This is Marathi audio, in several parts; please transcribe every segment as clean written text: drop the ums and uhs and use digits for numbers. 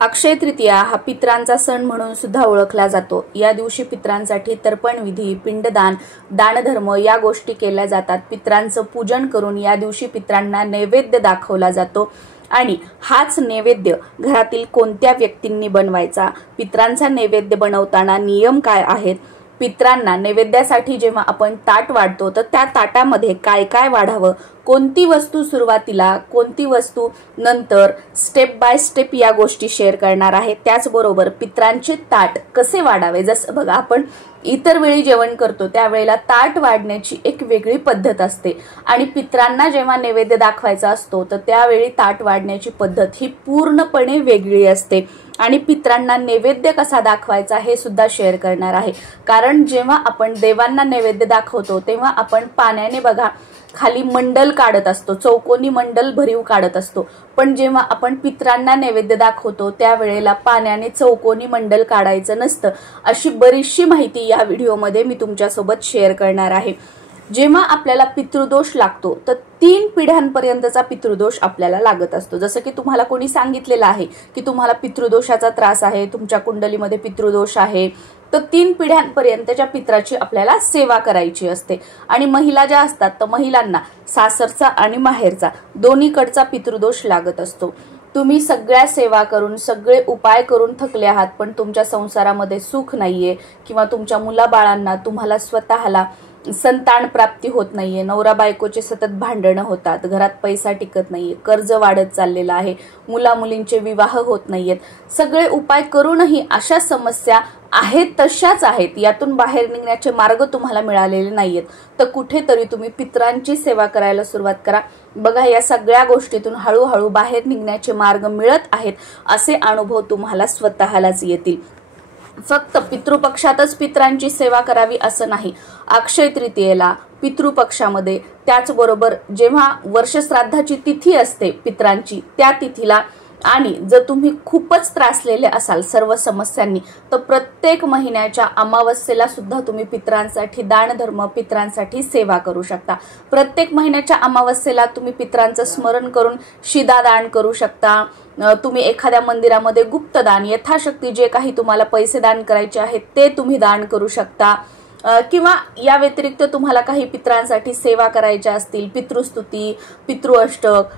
अक्षय तृतीया हा पित्रांचा सण म्हणून सुद्धा ओळखला जातो। या दिवशी पित्रांसाठी तर्पण विधी, पिंडदान, दानधर्म या गोष्टी केल्या जातात। पित्रांचं पूजन करून या दिवशी पित्रांना नैवेद्य दाखवला जातो आणि हाच नैवेद्य घरातील कोणत्या व्यक्तींनी बनवायचा, पित्रांचा नैवेद्य बनवताना नियम काय आहेत, पित्रांना नैवेद्यासाठी जेव्हा आपण ताट वाढतो तर त्या ताटामध्ये काय काय वाढावं, कोणती वस्तू सुरुवातीला, कोणती वस्तू नंतर, स्टेप बाय स्टेप या गोष्टी शेअर करणार आहे। त्याचबरोबर पित्रांचे ताट कसे वाढावे, जसं बघा आपण इतर वेळी जेवण करतो त्यावेळेला ताट वाढण्याची एक वेगळी पद्धत असते आणि पित्रांना जेव्हा नैवेद्य दाखवायचा असतो तर त्यावेळी ताट वाढण्याची पद्धत ही पूर्णपणे वेगळी असते आणि पित्रांना नैवेद्य कसा दाखवायचा हे सुद्धा शेअर करणार आहे। कारण जेव्हा आपण देवांना नैवेद्य दाखवतो तेव्हा आपण पाण्याने बघा खाली मंडल काढत असतो, चौकोनी मंडल भरीव काढत असतो, पण जेव्हा आपण पित्रांना नैवेद्य दाखवतो त्यावेळेला पाण्याने चौकोनी मंडल काढायचं नसतं। अशी बरीचशी माहिती या व्हिडिओमध्ये मी तुमच्यासोबत शेअर करणार आहे। जेव्हा आपल्याला पितृदोष लागतो तर 3 पिढ्यांपर्यंतचा पितृदोष आपल्याला लागत असतो। जसं की तुम्हाला कोणी सांगितलेलं आहे की तुम्हाला पितृदोषाचा त्रास आहे, तुमच्या कुंडलीमध्ये पितृदोष आहे, तर 3 पिढ्यांपर्यंतच्या पित्राची आपल्याला सेवा करायची असते। आणि महिला ज्या असतात तर महिलांना सासरचा आणि माहेरचा दोन्हीकडचा पितृदोष लागत असतो। तुम्ही सगळ्या सेवा करून, सगळे उपाय करून थकले आहात, पण तुमच्या संसारामध्ये सुख नाहीये किंवा तुमच्या मुलाबाळांना, तुम्हाला स्वतःला संतान प्राप्ती होत नाहीये, नवरा बायकोचे सतत भांडणं होतात, घरात पैसा टिकत नाहीये, कर्ज वाढत चाललेलं आहे, मुला मुलींचे विवाह होत नाहीयेत, सगळे उपाय करूनही अशा समस्या आहेत तशाच आहेत, यातून बाहेर निघण्याचे मार्ग तुम्हाला मिळालेले नाहीयेत, तर कुठेतरी तुम्ही पित्रांची सेवा करायला सुरुवात करा। बघा या सगळ्या गोष्टीतून हळूहळू बाहेर निघण्याचे मार्ग मिळत आहेत, असे अनुभव तुम्हाला स्वतःलाच येतील। फक्त पितृपक्षातच पित्रांची सेवा करावी असं नाही, अक्षय तृतीयेला, पितृपक्षामध्ये, त्याचबरोबर जेव्हा वर्षश्राद्धाची तिथी असते पित्रांची त्या तिथीला, आणि जर तुम्ही खूपच त्रासलेले असाल सर्व समस्यांनी तर प्रत्येक महिन्याच्या अमावस्येला सुद्धा तुम्ही पित्रांसाठी दानधर्म, पित्रांसाठी सेवा करू शकता। प्रत्येक महिन्याच्या अमावस्येला तुम्ही पित्रांचं स्मरण करून शिदादान करू शकता। तुम्ही एखाद्या मंदिरामध्ये गुप्तदान, यथाशक्ती जे काही तुम्हाला पैसे दान करायचे आहेत ते तुम्ही दान करू शकता, किंवा या व्यतिरिक्त तुम्हाला काही पित्रांसाठी सेवा करायच्या असतील, पितृस्तुती, पितृअष्टक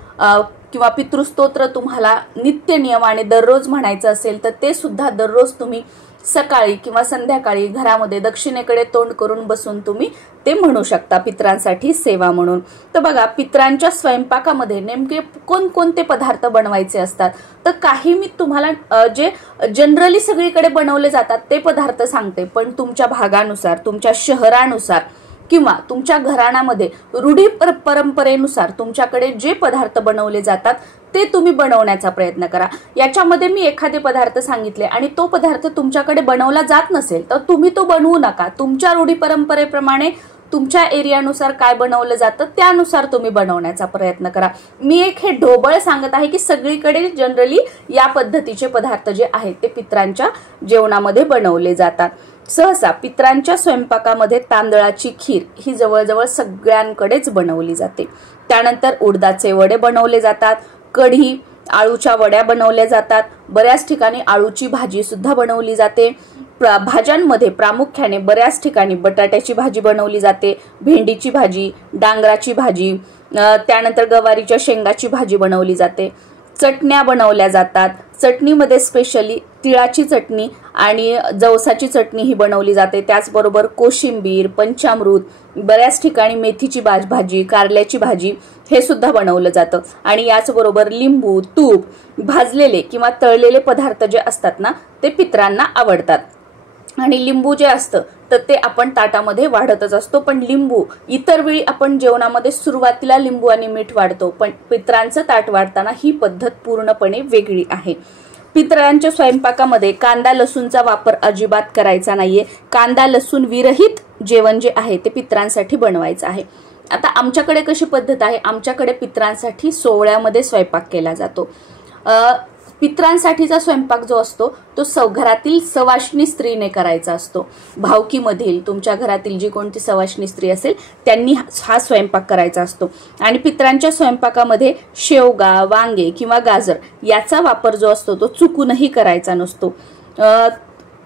किंवा पितृस्तोत्र तुम्हाला नित्य नियमाने दररोज म्हणायचं असेल तर ते सुद्धा दररोज तुम्ही सकाळी किंवा संध्याकाळी घरामध्ये दक्षिणेकडे तोंड करून बसून तुम्ही ते म्हणू शकता पित्रांसाठी सेवा म्हणून। तर बघा पित्रांच्या स्वयंपाकामध्ये नेमके कोणकोणते पदार्थ बनवायचे असतात, तर काही मी तुम्हाला जे जनरली सगळीकडे बनवले जातात ते पदार्थ सांगते, पण तुमच्या भागानुसार, तुमच्या शहरानुसार किंवा तुमच्या घराण्यामध्ये रूढी परंपरेनुसार तुमच्याकडे जे पदार्थ बनवले जातात ते तुम्ही बनवण्याचा प्रयत्न करा। याच्यामध्ये मी एखादे पदार्थ सांगितले आणि तो पदार्थ तुमच्याकडे बनवला जात नसेल तर तुम्ही तो बनवू नका। तुमच्या रूढी परंपरेप्रमाणे तुमच्या एरियानुसार काय बनवलं जातं त्यानुसार तुम्ही बनवण्याचा प्रयत्न करा। मी एक हे ढोबळ सांगत आहे की सगळीकडे जनरली या पद्धतीचे पदार्थ जे आहेत ते पित्रांच्या जेवणामध्ये बनवले जातात। सहसा पित्रांच्या स्वयंपाकामध्ये तांदळाची खीर ही जवळजवळ सगळ्यांकडेच बनवली जाते। त्यानंतर उडदाचे वडे बनवले जातात, कढी, आळूच्या वड्या बनवल्या जातात, बऱ्याच ठिकाणी आळूची भाजी सुद्धा बनवली जाते। भाज्यांमध्ये प्रामुख्याने बऱ्याच ठिकाणी बटाट्याची भाजी बनवली जाते, भेंडीची भाजी, डांगराची भाजी, त्यानंतर गवारीच्या शेंगाची भाजी बनवली जाते। चटण्या बनवल्या जातात, चटणीमध्ये स्पेशली तिळाची चटणी आणि जवसाची चटणी ही बनवली जाते। त्याचबरोबर कोशिंबीर, पंचामृत, बऱ्याच ठिकाणी मेथीची भाजी, कारल्याची भाजी हे सुद्धा बनवलं जातं आणि याचबरोबर लिंबू, तूप, भाजलेले किंवा तळलेले पदार्थ जे असतात ना ते पित्रांना आवडतात। आणि लिंबू जे असतं तर ते आपण ताटामध्ये वाढतच असतो, पण लिंबू इतर वेळी आपण जेवणामध्ये सुरुवातीला लिंबू आणि मीठ वाढतो, पण पित्रांचं ताट वाढताना ही पद्धत पूर्णपणे वेगळी आहे। पित्रांच्या स्वयंपाकामध्ये कांदा लसूणचा वापर अजिबात करायचा नाहीये। कांदा लसूण विरहित जेवण जे आहे ते पित्रांसाठी बनवायचं आहे। आता आमच्याकडे कशी पद्धत आहे, आमच्याकडे पित्रांसाठी सोवळ्यामध्ये स्वयंपाक केला जातो। पितरांसाठीचा स्वयंपाक जो असतो तो घरातील सवाष्णी स्त्रीने करायचा असतो. भावकीमधील तुमच्या घरातील जी कोणती सवाष्णी स्त्री असेल त्यांनी हा स्वयंपाक करायचा असतो. आणि पितरांच्या स्वयंपाकामध्ये शेवगा, वांगे किंवा गाजर याचा वापर जो असतो तो चुकूनही करायचा नसतो.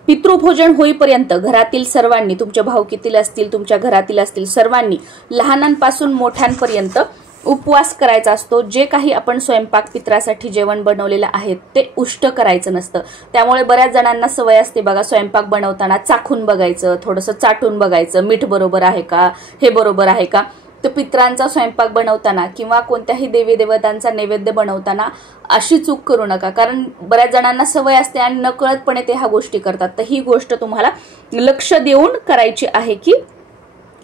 पितृभोजन होईपर्यंत घरातील सर्वांनी, तुमच्या भावकीतील असतील, तुमच्या घरातील असतील, सर्वांनी लहानांपासून मोठ्यांपर्यंत उपवास करायचा असतो. जे काही आपण स्वयंपाक पित्रासाठी जेवण बनवलेलं आहे ते उष्ट करायचं नसतं. त्यामुळे बऱ्याच जणांना सवय असते बघा, स्वयंपाक बनवताना चाखून बघायचं, थोडंसं चाटून बघायचं, मीठ बरोबर आहे का, हे बरोबर आहे का. तर पित्रांचा स्वयंपाक बनवताना किंवा कोणत्याही देवी देवतांचा नैवेद्य बनवताना अशी चूक करू नका, कारण बऱ्याच जणांना सवय असते आणि नकळतपणे ते ह्या गोष्टी करतात. तर ही गोष्ट तुम्हाला लक्ष देऊन करायची आहे की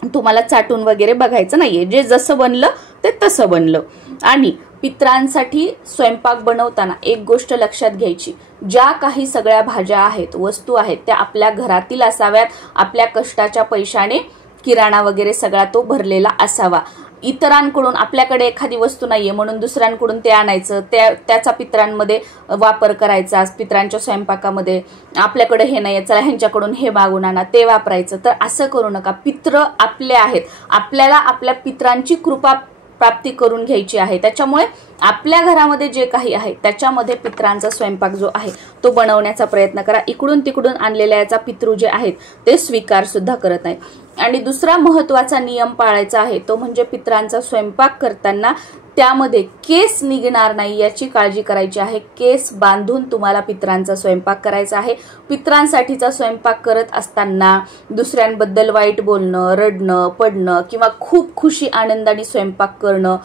तुम्हाला चाटून वगैरे बघायचं नाहीये. जे जसं बनलं ते तसं बनलं. आणि पित्रांसाठी स्वयंपाक बनवताना एक गोष्ट लक्षात घ्यायची, ज्या काही सगळ्या भाज्या आहेत, वस्तू आहेत, त्या आपल्या घरातील असाव्यात. आपल्या कष्टाच्या पैशाने किराणा वगैरे सगळा तो भरलेला असावा. इतरांकडून, आपल्याकडे एखादी वस्तू नाहीये म्हणून दुसऱ्यांकडून ते आणायचं, त्याचा पित्रांमध्ये वापर करायचा. पित्रांच्या स्वयंपाकामध्ये आपल्याकडे हे नाहीये, चला ह्यांच्याकडून हे मागून आणा, ते वापरायचं. तर असं करू नका. पित्र आपले आहेत, आपल्याला आपल्या पित्रांची कृपा प्राप्ती करून घ्यायची आहे. त्याच्यामुळे आपल्या घरामध्ये जे काही आहे त्याच्यामध्ये पित्रांचा स्वयंपाक जो आहे तो बनवण्याचा प्रयत्न करा. इकडून तिकडून आणलेल्या याचा पितृ जे आहेत ते स्वीकार सुद्धा करत नाहीत. आणि दुसरा महत्वाचा नियम पाळायचा आहे तो म्हणजे पित्रांचा स्वयंपाक करताना त्यामध्ये केस निघणार नाही याची काळजी करायची आहे. केस बांधून तुम्हाला पित्रांचा स्वयंपाक करायचा आहे. पित्रांसाठीचा स्वयंपाक करत असताना दुसऱ्यांबद्दल वाईट बोलणं, रडणं, पडणं किंवा खूप खुशी आनंदाने स्वयंपाक करणं,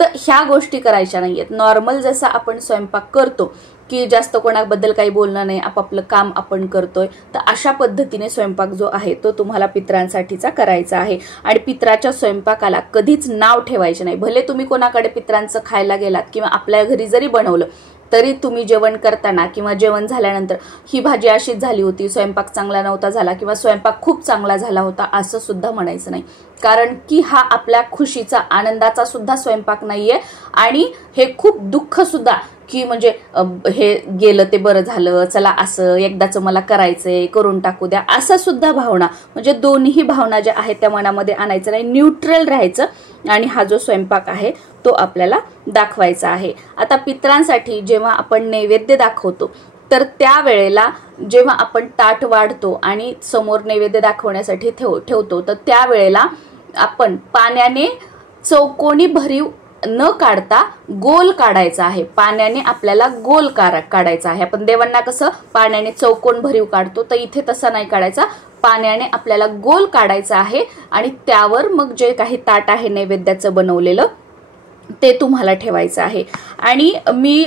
तर ह्या गोष्टी करायच्या नाहीयेत. नॉर्मल जसा आपण स्वयंपाक करतो की जास्त कोणाबद्दल काही बोलणं नाही, आपापलं काम आपण करतोय, तर अशा पद्धतीने स्वयंपाक जो आहे तो तुम्हाला पित्रांसाठीचा करायचा आहे. आणि पित्राच्या स्वयंपाकाला कधीच नाव ठेवायचे नाही. भले तुम्ही कोणाकडे पित्रांचं खायला गेलात किंवा आपल्या घरी जरी बनवलं तरी तुम्ही जेवण करताना किंवा जेवण झाल्यानंतर ही भाजी अशीच झाली होती, स्वयंपाक चांगला नव्हता झाला किंवा स्वयंपाक खूप चांगला झाला होता असं सुद्धा म्हणायचं नाही. कारण की हा आपल्या खुशीचा, आनंदाचा सुद्धा स्वयंपाक नाहीये. आणि हे खूप दुःख सुद्धा की म्हणजे हे गेलं ते बरं झालं, चला असं एकदाच मला करायचंय, करून टाकू द्या, असं सुद्धा भावना, म्हणजे दोन्ही भावना ज्या आहेत त्या मनामध्ये आणायचं नाही. न्यूट्रल राहायचं आणि हा जो स्वयंपाक आहे तो आपल्याला दाखवायचा आहे. आता पित्रांसाठी जेव्हा आपण नैवेद्य दाखवतो तर त्यावेळेला जेव्हा आपण ताट वाढतो आणि समोर नैवेद्य दाखवण्यासाठी ठेवतो तर त्यावेळेला आपण पाण्याने चौकोनी भरीव न काढता गोल काढायचा आहे. पाण्याने आपल्याला गोल काढायचा आहे. आपण देवांना कसं पाण्याने चौकोन भरीव काढतो, तर इथे तसा नाही काढायचा. पाण्याने आपल्याला गोल काढायचा आहे आणि त्यावर मग जे काही ताट आहे नैवेद्याचं बनवलेलं ते तुम्हाला ठेवायचं आहे. आणि मी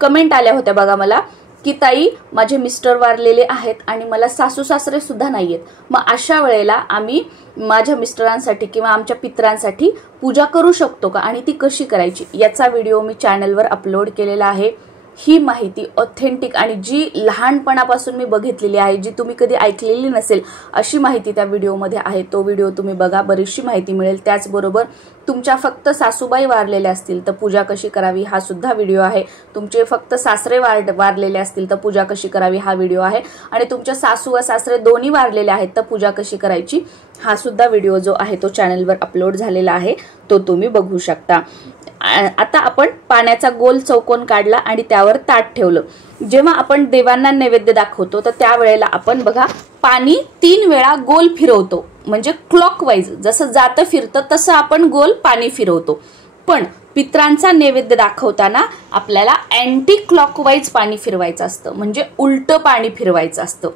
कमेंट आल्या होत्या बघा मला की ताई माझे मिस्टर वारलेले आहेत आणि मला सासू सासरे सुद्धा नाहीयेत, मग अशा वेळेला आम्ही माझ्या मिस्टरांसाठी किंवा आमच्या पित्रांसाठी पूजा करू शकतो का आणि ती कशी करायची याचा व्हिडिओ मी चॅनलवर अपलोड केलेला आहे. ही माहिती ऑथेंटिक आणि जी लहानपणापासून मी बघितलेली आहे, जी तुम्ही कधी ऐकलेली नसेल अशी माहिती त्या व्हिडिओमध्ये आहे. तो व्हिडिओ तुम्ही बघा, बरीचशी माहिती मिळेल. त्याचबरोबर तुमच्या फक्त सासूबाई वारलेल्या असतील तर पूजा कशी करावी हा सुद्धा व्हिडिओ आहे. तुमचे फक्त सासरे वारलेले असतील तर पूजा कशी करावी हा व्हिडिओ आहे. आणि तुमच्या सासू व सासरे दोन्ही वारलेले आहेत तर पूजा कशी करायची हा सुद्धा व्हिडिओ जो आहे तो चॅनलवर अपलोड झालेला आहे, तो तुम्ही बघू शकता. आता आपण पाण्याचा गोल चौकोन काढला आणि त्यावर ताट ठेवलं. जेव्हा आपण देवांना नैवेद्य दाखवतो तर त्यावेळेला आपण बघा पाणी 3 वेळा गोल फिरवतो, म्हणजे क्लॉकवाईज जसं जातं फिरतं तसं आपण गोल पाणी फिरवतो. पण पित्रांचा नैवेद्य दाखवताना आपल्याला अँटी क्लॉकवाईज पाणी फिरवायचं असतं, म्हणजे उलटं पाणी फिरवायचं असतं.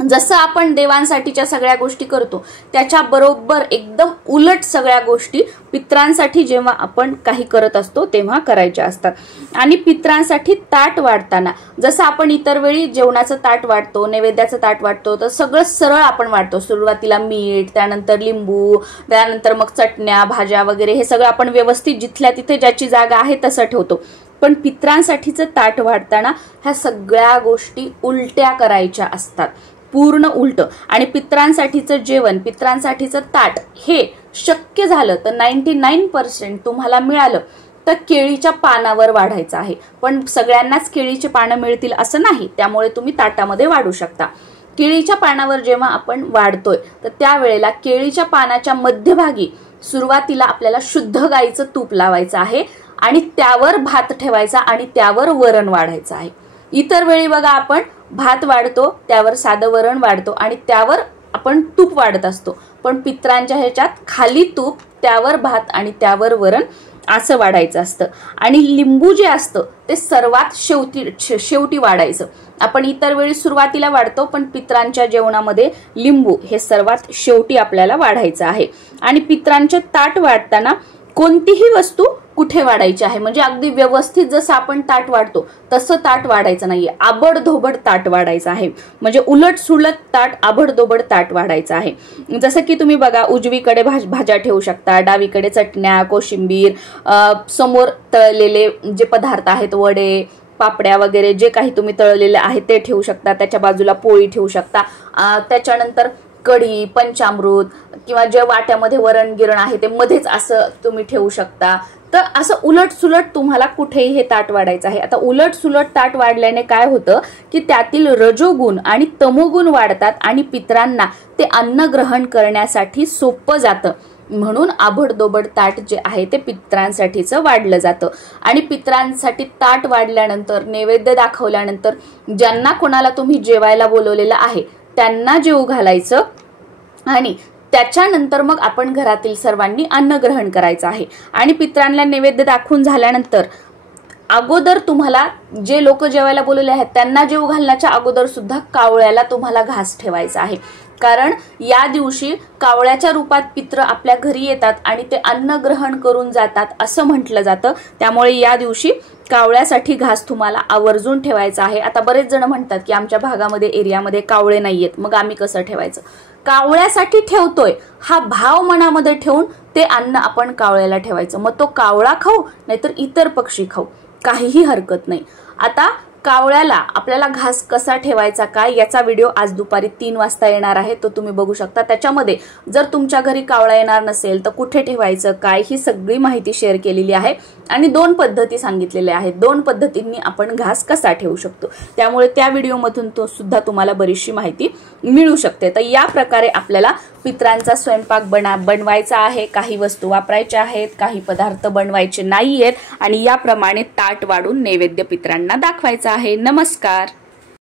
जसं आपण देवांसाठीच्या सगळ्या गोष्टी करतो त्याच्या बरोबर एकदम उलट सगळ्या गोष्टी पित्रांसाठी जेव्हा आपण काही करत असतो तेव्हा करायच्या असतात. आणि पित्रांसाठी ताट वाढताना जसं आपण इतर वेळी जेवणाचं ताट वाढतो, नैवेद्याचं ताट वाढतो, तर सगळं सरळ आपण वाढतो. सुरुवातीला मीठ, त्यानंतर लिंबू, त्यानंतर मग चटण्या, भाज्या वगैरे हे सगळं आपण व्यवस्थित जिथल्या तिथे ज्याची जागा आहे तसं ठेवतो. पण पित्रांसाठीचं ताट वाढताना ह्या सगळ्या गोष्टी उलट्या करायच्या असतात, पूर्ण उलट. आणि पित्रांसाठीचं जेवण, पित्रांसाठीचं ताट हे शक्य झालं तर 99% तुम्हाला मिळालं फक्त केळीच्या पानावर वाढायचा आहे, पण सगळ्यांनाच केळीची पानं मिळतील असं नाही, त्यामुळे तुम्ही ताटामध्ये वाढू शकता। केळीच्या पानावर जेव्हा आपण वाढतोय तर त्यावेळेला केळीच्या पानाच्या मध्यभागी सुरुवातीला आपल्याला शुद्ध गाईचं तूप लावायचं आहे आणि त्यावर भात ठेवायचा आणि त्यावर वरण वाढायचं आहे। इतर वेळी बघा आपण भात वाढतो, त्यावर साधं वरण वाढतो आणि त्यावर आपण तूप वाढत असतो, पण पित्रांच्या ह्याच्यात खाली तूप, त्यावर भात आणि त्यावर वरण असं वाढायचं असतं। आणि लिंबू जे असतं ते सर्वात शेवटी वाढायचं। आपण इतर वेळी सुरुवातीला वाढतो, पण पित्रांच्या जेवणामध्ये लिंबू हे सर्वात शेवटी आपल्याला वाढायचं आहे। आणि पित्रांचे ताट वाढताना कोणतीही वस्तू कुठे वाढायची आहे, म्हणजे अगदी व्यवस्थित जसं आपण ताट वाढतो तसं ताट वाढायचं नाहीये, आबडधोबड ताट वाढायचं आहे, म्हणजे उलट सुलट ताट, आबडधोबड ताट वाढायचं आहे। जसं की तुम्ही बघा, उजवीकडे भाज्या ठेवू शकता, डावीकडे चटण्या, कोशिंबीर, समोर तळलेले जे पदार्थ आहेत, वडे, पापड्या वगैरे जे काही तुम्ही तळलेले आहे ते ठेवू शकता, त्याच्या बाजूला पोळी ठेवू शकता, त्याच्यानंतर कढी, पंचामृत किंवा जे वाट्यामध्ये वरण गिरण आहे ते मध्येच असं तुम्ही ठेवू शकता। तर असं उलट सुलट तुम्हाला कुठेही हे ताट वाढायचं आहे। आता उलट सुलट ताट वाढल्याने काय होतं की त्यातील रजोगुण आणि तमोगुण वाढतात आणि पित्रांना ते अन्न ग्रहण करण्यासाठी सोपं जातं, म्हणून आबडदोबड ताट जे आहे ते पित्रांसाठीचं वाढलं जातं। आणि पित्रांसाठी ताट वाढल्यानंतर, नैवेद्य दाखवल्यानंतर ज्यांना कोणाला तुम्ही जेवायला बोलवलेलं आहे त्यांना जेवू घालायचं आणि त्याच्यानंतर मग आपण घरातील सर्वांनी अन्न ग्रहण करायचं आहे। आणि पित्रांना नैवेद्य दाखवून झाल्यानंतर अगोदर तुम्हाला जे लोक जेवायला बोलवले आहेत त्यांना जेवू घालण्याच्या अगोदर सुद्धा कावळ्याला तुम्हाला घास ठेवायचा आहे, कारण या दिवशी कावळ्याच्या रूपात पित्र आपल्या घरी येतात आणि ते अन्न ग्रहण करून जातात असं म्हटलं जातं। त्यामुळे या दिवशी कावळ्यासाठी घास तुम्हाला आवर्जून ठेवायचा आहे। आता बरेच जण म्हणतात की आमच्या भागामध्ये, एरियामध्ये कावळे नाहीयेत, मग आम्ही कसं ठेवायचं? कावळ्यासाठी ठेवतोय हा भाव मनामध्ये ठेवून ते अन्न आपण कावळ्याला ठेवायचं, मग तो कावळा खाऊ नाहीतर इतर पक्षी खाऊ, काहीही हरकत नाही। आता कावळ्याला आपल्याला घास कसा ठेवायचा काय याचा व्हिडिओ आज दुपारी 3 वाजता येणार आहे, तो तुम्ही बघू शकता। त्याच्यामध्ये जर तुमच्या घरी कावळा येणार नसेल तर कुठे ठेवायचं काय ही सगळी माहिती शेअर केलेली आहे आणि 2 पद्धती सांगितलेल्या आहेत, 2 पद्धतींनी आपण घास कसा ठेवू शकतो, त्यामुळे त्या व्हिडिओमधून तो सुद्धा तुम्हाला बरीचशी माहिती मिळू शकते। तर या प्रकारे आपल्याला पित्रांचा स्वयंपाक बनवायचा आहे, काही वस्तू वापरायच्या आहेत, काही पदार्थ बनवायचे नाहीयेत आणि याप्रमाणे ताट वाढून नैवेद्य पित्रांना दाखवायचा आहे। नमस्कार।